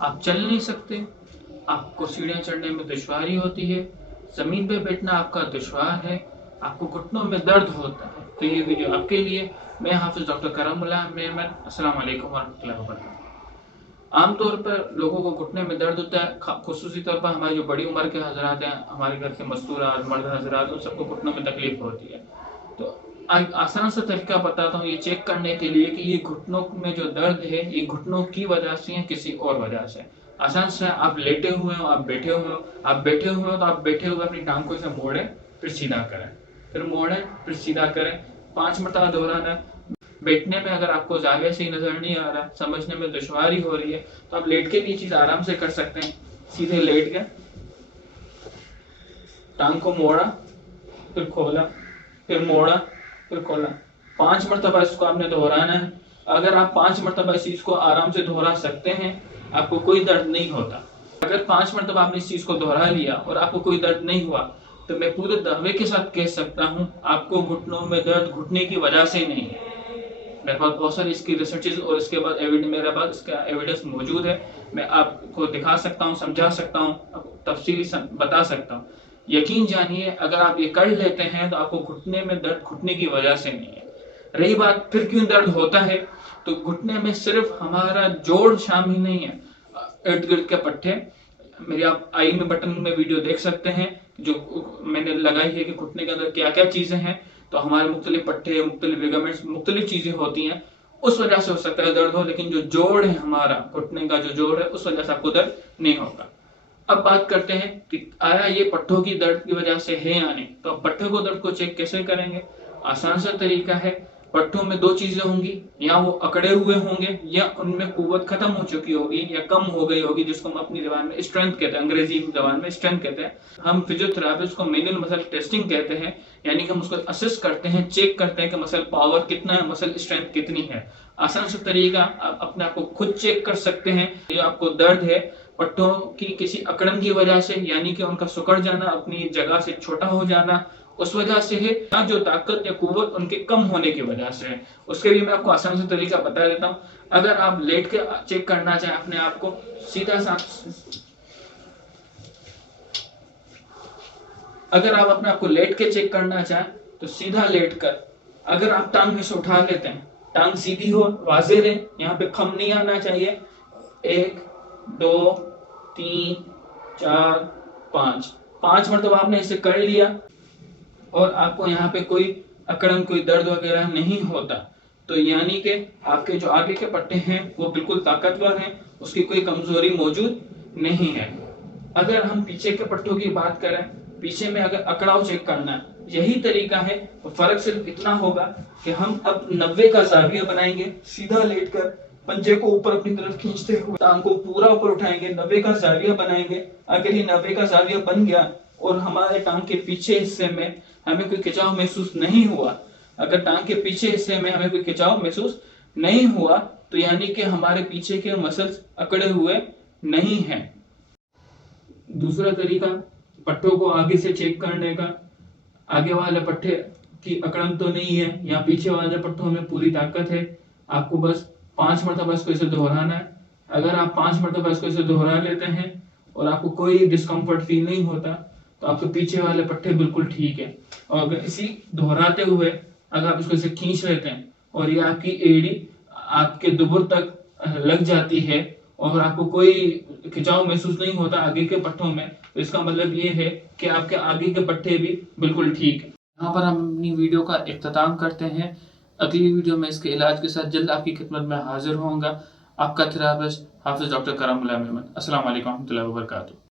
आप चल नहीं सकते, आपको सीढ़ियाँ चढ़ने में दुश्वारी होती है, ज़मीन पे बैठना आपका दुश्वार है, आपको घुटनों में दर्द होता है, तो ये वीडियो आपके लिए। मैं हाफिज़ डॉक्टर करमुल्लाह मेमन। अस्सलाम वालेकुम वरहमतुल्लाहि वबरकातुहू। आमतौर पर लोगों को घुटने में दर्द होता है, खुसूसी तौर पर हमारी जो बड़ी उम्र के हजरात हैं, हमारे घर के मस्तूरात मर्द हजरात, उन सबको घुटनों में तकलीफ होती है। तो आसान सा तरीका बताता हूँ ये चेक करने के लिए कि ये घुटनों में जो दर्द है ये घुटनों की वजह से है किसी और वजह से। आसान से, आप लेटे हुए हो, आप बैठे हुए हो, आप बैठे हुए हो तो आप बैठे हुए अपनी टांग को इसे मोड़ें, फिर सीधा करें, फिर मोड़ें, फिर सीधा करें, 5 मरतबा दोहराना। बैठने में अगर आपको जाविया सही नजर नहीं आ रहा, समझने में दुश्वारी हो रही है, तो आप लेट के भी ये चीज आराम से कर सकते हैं। सीधे लेट गए, टांग को मोड़ा, फिर खोला, फिर मोड़ा, फिर खोला। 5 मरतबा इसको आपने दोहराना है। अगर आप 5 मरतबा इस चीज को आराम से दोहरा सकते हैं, आपको कोई दर्द नहीं होता। अगर 5 मरतबा आपने इस चीज को दोहरा लिया और आपको कोई दर्द नहीं हुआ, तो मैं पूरे दावे के साथ कह सकता हूँ आपको घुटनों में दर्द घुटने की वजह से नहीं है। मेरे पास बहुत सारी इसकी रिसर्चेज और इसके बाद मेरे पास इसका एविडेंस मौजूद है। मैं आपको दिखा सकता हूँ, समझा सकता हूँ, तफसीली बता सकता हूँ। यकीन जानिए, अगर आप ये कर लेते हैं तो आपको घुटने में दर्द घुटने की वजह से नहीं है। रही बात फिर क्यों दर्द होता है, तो घुटने में सिर्फ हमारा जोड़ शामिल नहीं है, इर्द गिर्द के पट्टे। मेरी आप आई में बटन में वीडियो देख सकते हैं जो मैंने लगाई है कि घुटने के अंदर क्या क्या चीजें हैं। तो हमारे मुख्तलिफ पट्टे, मुख्तलिफ लिगामेंट्स, मुख्तलिफ चीजें होती हैं, उस वजह से हो सकता है दर्द हो, लेकिन जो जोड़ है हमारा घुटने का जो जोड़ है उस वजह से आपको दर्द नहीं होगा। अब बात करते हैं कि आया ये पट्टों की दर्द की वजह से है या नहीं। तो अब पट्टों को दर्द को चेक कैसे करेंगे? आसान सा तरीका है, पट्टों में 2 चीजें होंगी, या वो अकड़े हुए होंगे या उनमें कुव्वत खत्म हो चुकी होगी या कम हो गई होगी, जिसको हम अपनी जबान में स्ट्रेंथ कहते हैं, अंग्रेजी जबान में स्ट्रेंथ कहते हैं। हम फिजियोथेरेपिस्ट को मैनुअल मसल टेस्टिंग कहते हैं, यानी कि हम उसको असेस करते हैं, चेक करते हैं कि मसल पावर कितना है, मसल स्ट्रेंथ कितनी है। आसान सा तरीका, आप अपने आप को खुद चेक कर सकते हैं। ये आपको दर्द है पट्टों की किसी अकड़न की वजह से, यानी कि उनका सुकड़ जाना, अपनी जगह से छोटा हो जाना, उस वजह से है, या जो ताकत या कुव्वत उनके कम होने की वजह से है। उसके भी मैं आपको आसान से तरीका बता देता हूँ। अगर आप लेट के चेक करना चाहें अपने आप को, सीधा सा, अगर आप अपने आप को लेट के चेक करना चाहें तो सीधा लेट कर, अगर आप टांग में से उठा लेते हैं, टांग सीधी हो, वाज़े रहे, यहाँ पे खम नहीं आना चाहिए। 1 2 3 4 5 मरतबा आपने इसे कर लिया और आपको यहाँ पे कोई अकड़न, कोई दर्द वगैरह नहीं होता, तो यानी कि आपके जो आगे के पट्टे हैं वो बिल्कुल ताकतवर हैं, उसकी कोई कमजोरी मौजूद नहीं है। अगर हम पीछे के पट्टों की बात करें, पीछे में अगर अकड़ाव चेक करना है, यही तरीका है। तो फर्क सिर्फ इतना होगा कि हम अब 90 का जाविया बनाएंगे, सीधा लेटकर पंजे को ऊपर अपनी तरफ खींचते हुए टांग को पूरा ऊपर उठाएंगे, 90 का जाविया बनाएंगे। अगर ये 90 का जाविया बन गया और हमारे टांग के पीछे हिस्से में हमें कोई खिंचाव महसूस नहीं हुआ, अगर टांग के पीछे हिस्से में हमें कोई खिंचाव महसूस नहीं हुआ, तो यानी कि हमारे पीछे के मसल्स अकड़े हुए नहीं हैं। दूसरा तरीका, पट्टों को आगे से चेक करने का। आगे वाले पट्टे की अकड़न तो नहीं है, या पीछे वाले पट्टों में पूरी ताकत है। आपको बस 5 मरतबा इसको इसे दोहराना है। अगर आप 5 मरतबा इसको इसे दोहरा लेते हैं और आपको कोई डिस्कम्फर्ट फील नहीं होता, तो आपके पीछे वाले पट्टे बिल्कुल ठीक है। और अगर इसी दोहराते हुए अगर आप इसको इसे खींच लेते हैं और ये आपकी एड़ी आपके दुबुर तक लग जाती है और आपको कोई खिंचाव महसूस नहीं होता आगे के पट्टों में, तो इसका मतलब ये है कि आपके आगे के पट्टे भी बिल्कुल ठीक है। यहाँ पर हम अपनी वीडियो का इख्तिताम करते हैं। अगली वीडियो में इसके इलाज के साथ जल्द आपकी खिदमत में हाजिर होऊंगा। आपका थेरेपिस्ट हाफिज़ डॉक्टर करमुल्लाह मेमन। अस्सलाम वालेकुम रहमतुल्लाहि व बरकातुहू।